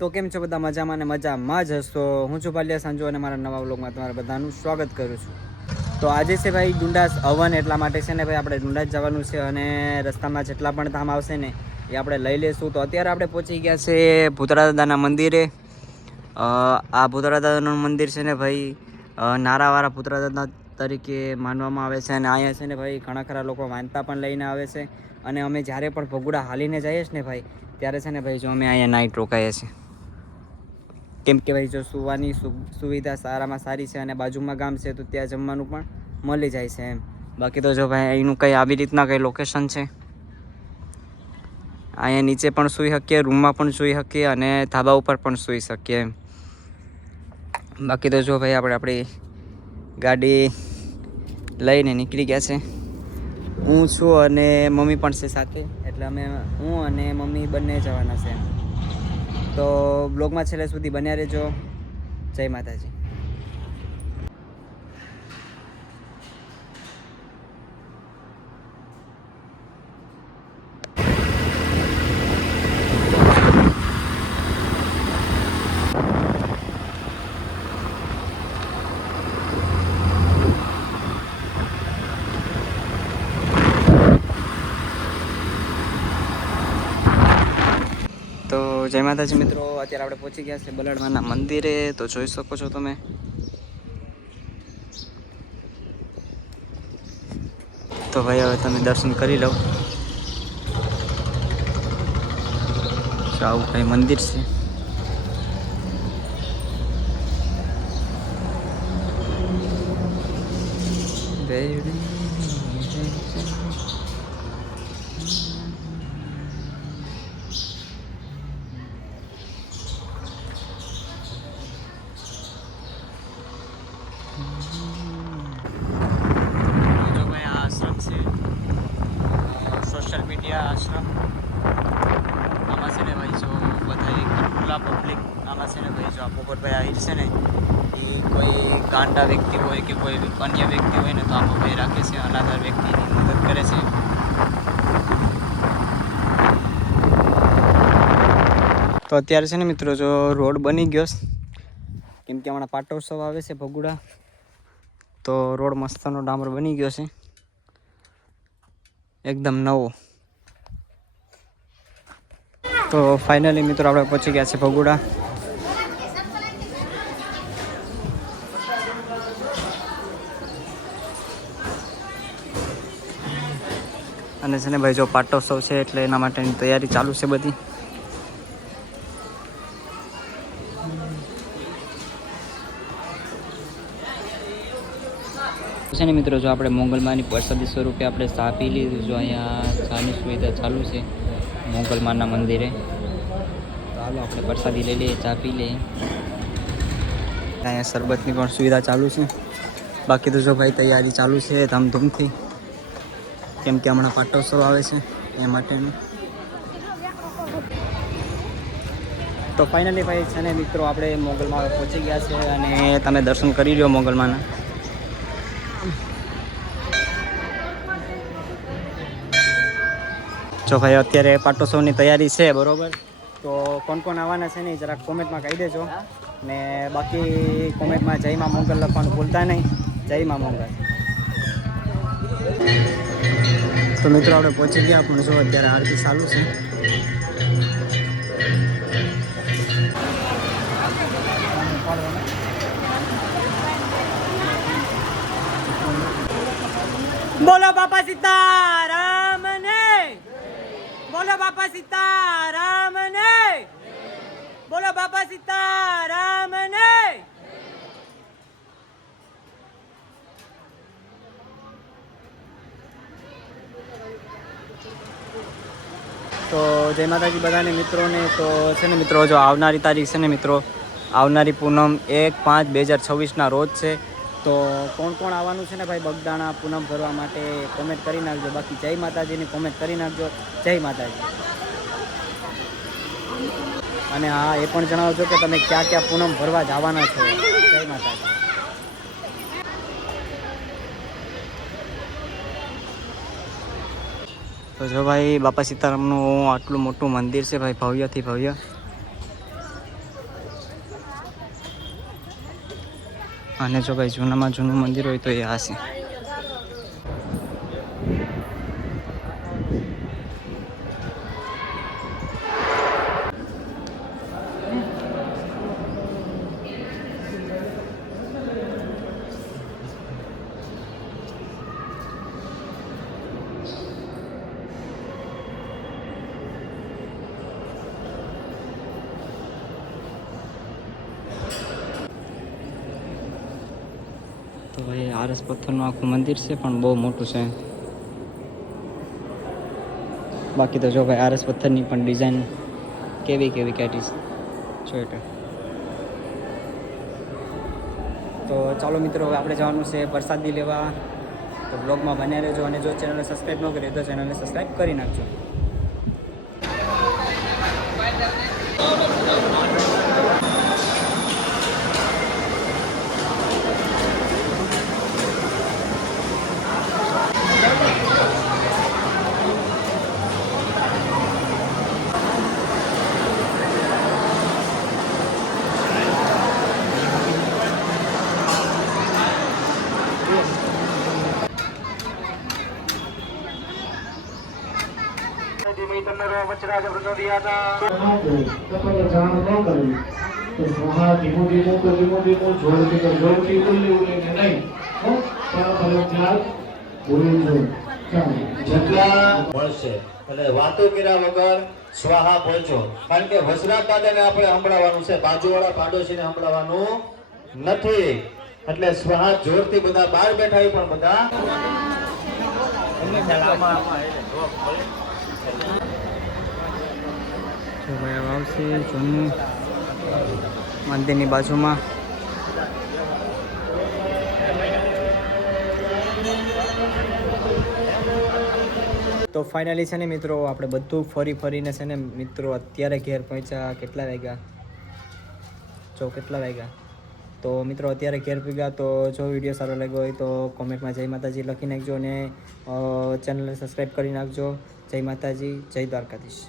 તો કેમ છો બધા? મજામાં ને મજામાં જ હશો. હું છું પાલિયા સાંજો અને મારા નવા વ્લોગમાં તમારા બધાનું સ્વાગત કરું છું. તો આજે છે ભાઈ ડુંડાસ હવન, એટલા માટે છે ને ભાઈ આપણે ડુંડાસ જવાનું છે અને રસ્તામાં જેટલા પણ ધામ આવશે ને એ આપણે લઈ લેશું. તો અત્યારે આપણે પહોંચી ગયા છે ભૂતરા દાદાના મંદિરે. આ ભૂતરા દાદાનું મંદિર છે ને ભાઈ નારાવાળા ભૂતરા દાદા તરીકે માનવામાં આવે છે અને અહીંયા છે ને ભાઈ ઘણા ખરા લોકો માનતા પણ લઈને આવે છે. અને અમે જ્યારે પણ ભગુડા હાલીને જઈએ છીએ ને ભાઈ ત્યારે છે ને ભાઈ જો અમે અહીંયા નાઇટ રોકાઈએ છીએ, કેમ કે ભાઈ જો સુવાની સુવિધા સારામાં સારી છે અને બાજુમાં ગામ છે તો ત્યાં જમવાનું પણ મળી જાય છે એમ. બાકી તો જો ભાઈ અહીંનું કંઈ આવી રીતના કંઈ લોકેશન છે. અહીંયા નીચે પણ સૂઈ શકીએ, રૂમમાં પણ સૂઈ શકીએ અને ધાબા ઉપર પણ સૂઈ શકીએ એમ. બાકી તો જો ભાઈ આપણે આપણી ગાડી લઈને નીકળી ગયા છે. હું છું અને મમ્મી પણ છે સાથે, એટલે હું અને મમ્મી બંને જવાના છે. તો બ્લોગમાં છેલ્લે સુધી બન્યા રહેજો. જય માતાજી. તો જય માતાજી મિત્રો, અત્યારે આપણે પહોંચી ગયા છે બલડમાના મંદિરે. તો જોઈ શકો છો તમે. તો ભાઈ હવે તમે દર્શન કરી લો. આવું કઈ મંદિર છે. સોશિયલ મીડિયા આશ્રમ આમાં છે ને ભાઈ જો બધા ખુલ્લા પબ્લિક આમાં છે ને ભાઈ જો આ પોપટભાઈ આહિર છે ને એ કોઈ ગાંડા વ્યક્તિ હોય કે કોઈ અન્ય વ્યક્તિ હોય ને તો આમાં ભાઈ રાખે છે, અનાધાર વ્યક્તિની મદદ કરે છે. તો અત્યારે છે ને મિત્રો જો રોડ બની ગયો, કેમ કે હમણાં પાટોત્સવ આવે છે ભગુડા, તો રોડ મસ્તનો ડામર બની ગયો છે એકદમ નવો. તો ફાઇનલી મિત્રો આપણે પહોંચી ગયા છે ભગુડા. અને છે ને ભાઈ જો પાટોત્સવ છે એટલે એના માટેની તૈયારી ચાલુ છે બધી. છે ને મિત્રો જો આપણે મોગલમાની પ્રસાદી સ્વરૂપે આપણે ચા પી લીધું. જો અહીંયા ચાની સુવિધા ચાલુ છે મોગલમાના મંદિરે. ચાલો આપણે પ્રસાદી લઈ લઈએ, ચા પી લઈએ. અહીંયા શરબતની પણ સુવિધા ચાલુ છે. બાકી તો જો ભાઈ તૈયારી ચાલુ છે ધામધૂમથી, કેમ કે હમણાં પાટોત્સવ આવે છે એ માટેનું. તો ફાઇનલી ભાઈ છે ને મિત્રો આપણે મોગલમાં પહોંચી ગયા છે અને તમે દર્શન કરી લો મોગલમાના. જો ભાઈ અત્યારે પાટોત્સવની તૈયારી છે બરોબર, તો કોણ કોણ આવવાના છે ને જરાક કોમેન્ટમાં કહી દેજો. ને બાકી કોમેન્ટમાં જય માં મોગલ લખવાનું ભૂલતા નહીં. જય માં મોગલ. તો મિત્રો આપણે પહોંચી ગયા, પણ જો અત્યારે આરતી ચાલુ છે. બોલો બાપા સીતારામ ને, બોલો બાપા સીતારામ ને, બોલો બાપા સીતારામ ને. તો જય માતાજી બધાને મિત્રોને. તો છે ને મિત્રો જો આવનારી તારીખ છે ને મિત્રો, આવનારી પૂનમ 1/5/2026 રોજ છે. તો કોણ કોણ આવવાનું છે ને ભાઈ બગદાણા પૂનમ ભરવા માટે કોમેન્ટ કરી નાખજો. બાકી જય માતાજીની કોમેન્ટ કરી નાખજો. જય માતાજી. અને હા એ પણ જણાવજો કે તમે ક્યાં ક્યાં પૂનમ ભરવા જવાના છો. જય માતાજી. તો જો ભાઈ બાપા સીતારામનું આટલું મોટું મંદિર છે ભાઈ, ભવ્યથી ભવ્ય. અને જો ભાઈ જૂનામાં જૂનું મંદિર હોય તો એ આ છે. તો ભાઈ આરસ પથ્થરનું આખું મંદિર છે પણ બહુ મોટું છે. બાકી તો જો ભાઈ આરસ પથ્થરની પણ ડિઝાઇન કેવી કાઢી છે જો. તો ચાલો મિત્રો હવે આપણે જવાનું છે પ્રસાદી લેવા. તો બ્લોગમાં બન્યા રહેજો અને જો ચેનલને સબસ્ક્રાઈબ ન કરી તો ચેનલને સબસ્ક્રાઈબ કરી નાખજો. જેટલા મળશે એટલે વાતો કર્યા વગર સ્વાહા પહોંચો. કારણ કે વસરા પાડાને આપણે સંભળાવવાનું છે, બાજુવાળા પાડોશીને સંભળાવવાનું નથી. એટલે સ્વાહા જોરથી બધા બહાર બેઠા પણ બધા જો ભાઈ આવશે જૂનું મંદિરની બાજુમાં. તો ફાઇનલી છે ને મિત્રો આપણે બધું ફરીને છે ને મિત્રો અત્યારે ઘેર પહોંચ્યા. કેટલા વાગ્યા તો મિત્રો અત્યારે ઘેર પહોંચ્યા. તો જો વિડીયો સારો લાગ્યો હોય તો કોમેન્ટમાં જય માતાજી લખી નાખજો અને ચેનલને સબસ્ક્રાઈબ કરી નાખજો. જય માતાજી, જય દ્વારકાધીશ.